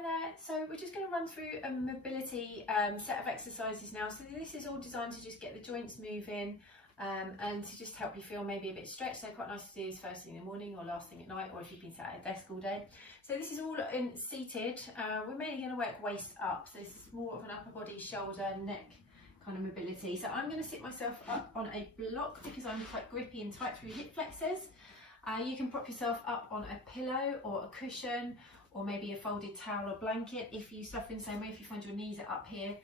Hi there, so we're just going to run through a mobility set of exercises now. So this is all designed to just get the joints moving and to just help you feel maybe a bit stretched. They're quite nice to do this first thing in the morning or last thing at night, or if you've been sat at a desk all day. So this is all in seated. We're mainly going to work waist up, so this is more of an upper body, shoulder, neck kind of mobility. So I'm going to sit myself up on a block because I'm quite grippy and tight through hip flexors. You can prop yourself up on a pillow or a cushion, or maybe a folded towel or blanket. If you suffer in the same way, if you find your knees are up here,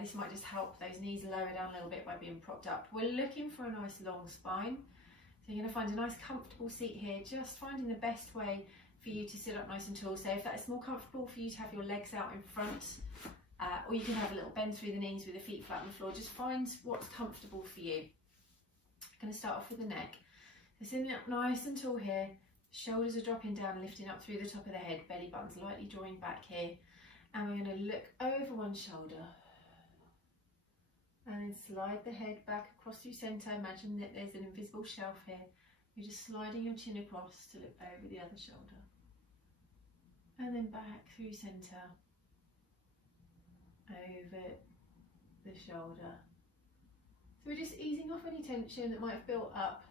this might just help those knees lower down a little bit by being propped up. We're looking for a nice long spine. So you're going to find a nice comfortable seat here, just finding the best way for you to sit up nice and tall. So if that is more comfortable for you to have your legs out in front, or you can have a little bend through the knees with the feet flat on the floor, just find what's comfortable for you. I'm going to start off with the neck. So sitting up nice and tall here. Shoulders are dropping down, lifting up through the top of the head, belly button's lightly drawing back here. And we're going to look over one shoulder. And then slide the head back across through centre. Imagine that there's an invisible shelf here. You're just sliding your chin across to look over the other shoulder. And then back through centre. Over the shoulder. So we're just easing off any tension that might have built up,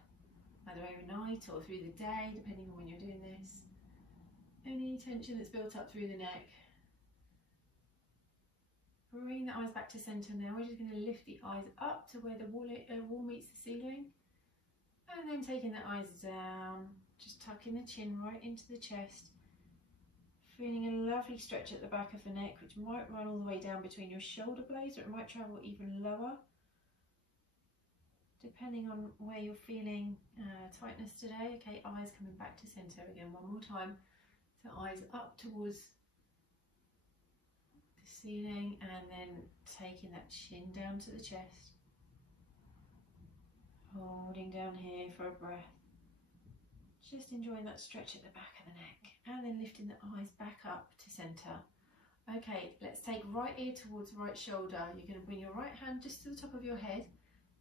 either overnight or through the day, depending on when you're doing this. Any tension that's built up through the neck. Bring the eyes back to centre now. We're just going to lift the eyes up to where the wall meets the ceiling. And then taking the eyes down, just tucking the chin right into the chest. Feeling a lovely stretch at the back of the neck, which might run all the way down between your shoulder blades, or it might travel even lower, depending on where you're feeling tightness today. Okay, eyes coming back to centre again one more time. So eyes up towards the ceiling, and then taking that chin down to the chest. Holding down here for a breath. Just enjoying that stretch at the back of the neck, and then lifting the eyes back up to centre. Okay, let's take right ear towards right shoulder. You're going to bring your right hand just to the top of your head.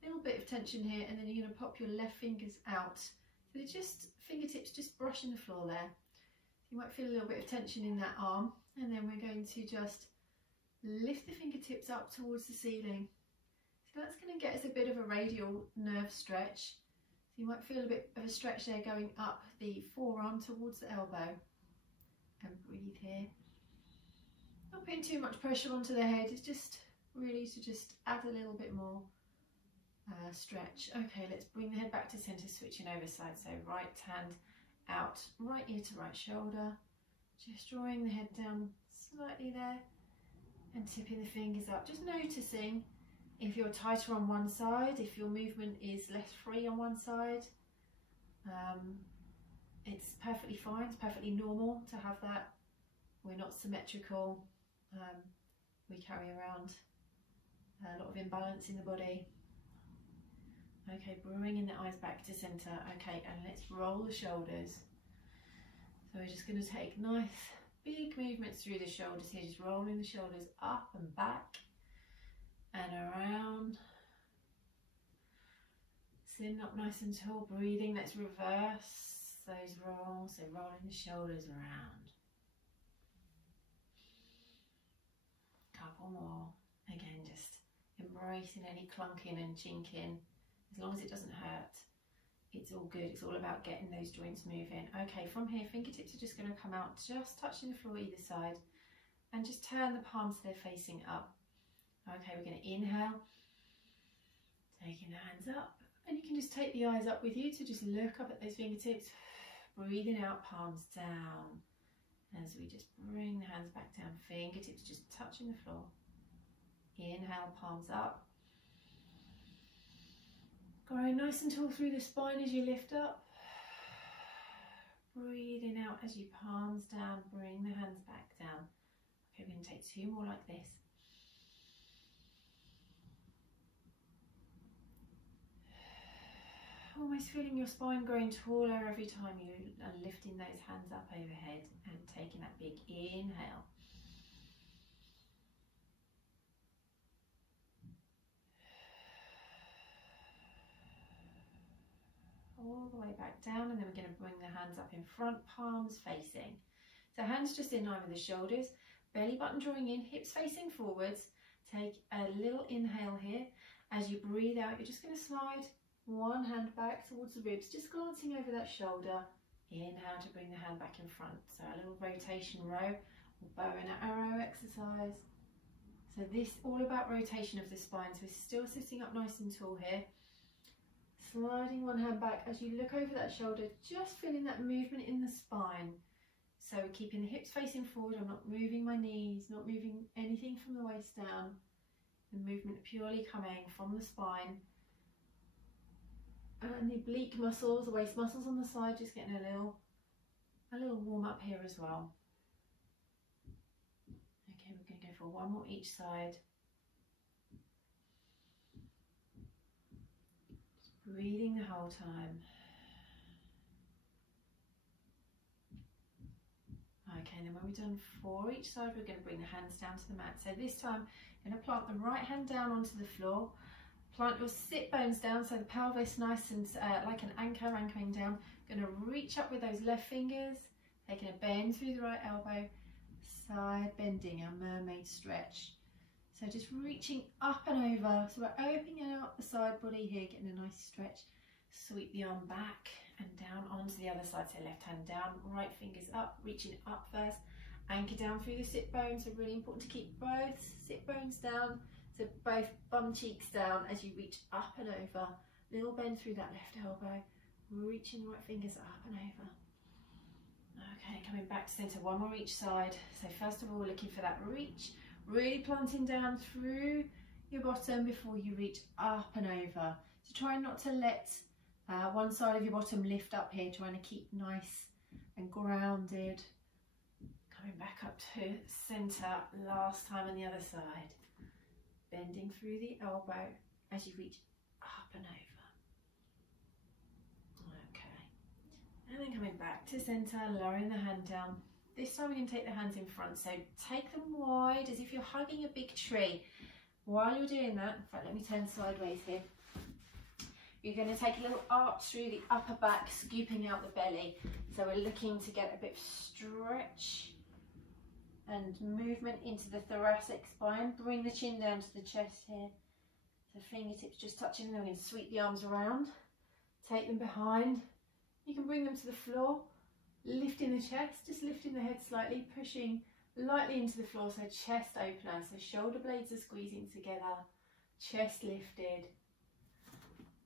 Little bit of tension here, and then you're going to pop your left fingers out. So they're just fingertips just brushing the floor there. You might feel a little bit of tension in that arm, and then we're going to just lift the fingertips up towards the ceiling. So that's going to get us a bit of a radial nerve stretch. So you might feel a bit of a stretch there going up the forearm towards the elbow. And breathe here. Not putting too much pressure onto the head, it's just really to just add a little bit more stretch. Okay, let's bring the head back to centre, switching over sides. So right hand out, right ear to right shoulder. Just drawing the head down slightly there and tipping the fingers up. Just noticing if you're tighter on one side, if your movement is less free on one side. It's perfectly fine, it's perfectly normal to have that. We're not symmetrical. We carry around a lot of imbalance in the body. Okay, bringing the eyes back to centre. Okay, and let's roll the shoulders. So we're just going to take nice big movements through the shoulders here, just rolling the shoulders up and back and around. Sitting up nice and tall, breathing. Let's reverse those rolls, so rolling the shoulders around. Couple more. Again, just embracing any clunking and chinking. As long as it doesn't hurt, it's all good. It's all about getting those joints moving. Okay, from here, fingertips are just going to come out, just touching the floor either side, and just turn the palms so they're facing up. Okay, we're going to inhale, taking the hands up, and you can just take the eyes up with you to just look up at those fingertips, breathing out, palms down, as we just bring the hands back down, fingertips just touching the floor. Inhale, palms up. Growing nice and tall through the spine as you lift up. Breathing out as you palms down, bring the hands back down. Okay, we're going to take two more like this. Almost feeling your spine growing taller every time you are lifting those hands up overhead and taking that big inhale. All the way back down, and then we're going to bring the hands up in front, palms facing. So hands just in line with the shoulders. belly button drawing in, hips facing forwards. Take a little inhale here. As you breathe out, you're just going to slide one hand back towards the ribs, just glancing over that shoulder. Inhale to bring the hand back in front. So a little rotation row or bow and arrow exercise. So this all about rotation of the spine. So we're still sitting up nice and tall here. Sliding one hand back as you look over that shoulder, just feeling that movement in the spine. So we're keeping the hips facing forward. I'm not moving my knees, not moving anything from the waist down. The movement purely coming from the spine. And the oblique muscles, the waist muscles on the side, just getting a little warm up here as well. Okay, we're going to go for one more each side. Just breathing the whole time. Okay, and then when we've done 4 each side, we're going to bring the hands down to the mat. So this time, I'm going to plant the right hand down onto the floor. Plant your sit bones down, so the pelvis nice and like an anchor, anchoring down. Going to reach up with those left fingers, taking a bend through the right elbow, side bending, a mermaid stretch. So just reaching up and over. So we're opening out the side body here, getting a nice stretch. Sweep the arm back and down onto the other side. So left hand down, right fingers up, reaching up first. Anchor down through the sit bones. So really important to keep both sit bones down. So both bum cheeks down as you reach up and over. Little bend through that left elbow. Reaching the right fingers up and over. Okay, coming back to centre, one more each side. So first of all, looking for that reach. Really planting down through your bottom before you reach up and over. So try not to let one side of your bottom lift up here. Trying to keep nice and grounded. Coming back up to centre, last time on the other side. Bending through the elbow as you reach up and over. Okay. And then coming back to centre, lowering the hand down. This time we're going to take the hands in front. So take them wide as if you're hugging a big tree. While you're doing that, in fact, let me turn sideways here. You're going to take a little arch through the upper back, scooping out the belly. So we're looking to get a bit of stretch and movement into the thoracic spine. Bring the chin down to the chest here. So fingertips just touching, then we're going to sweep the arms around. Take them behind. You can bring them to the floor. Lifting the chest, just lifting the head slightly, pushing lightly into the floor, so chest opener. So shoulder blades are squeezing together, chest lifted.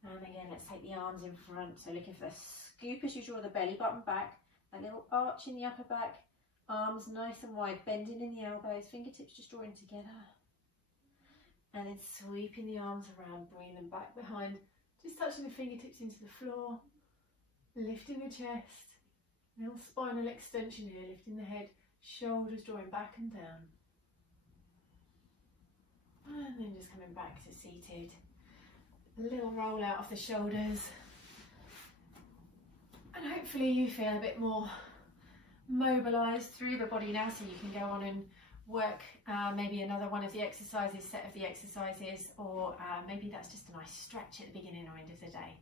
And again, let's take the arms in front. So looking for the scoop as you draw the belly button back. A little arch in the upper back. Arms nice and wide, bending in the elbows, fingertips just drawing together. And then sweeping the arms around, bringing them back behind. Just touching the fingertips into the floor. Lifting the chest. Little spinal extension here, lifting the head. Shoulders drawing back and down. And then just coming back to seated. A little roll out of the shoulders. And hopefully you feel a bit more mobilised through the body now, so you can go on and work maybe another one of the exercises, set of the exercises, or maybe that's just a nice stretch at the beginning or end of the day.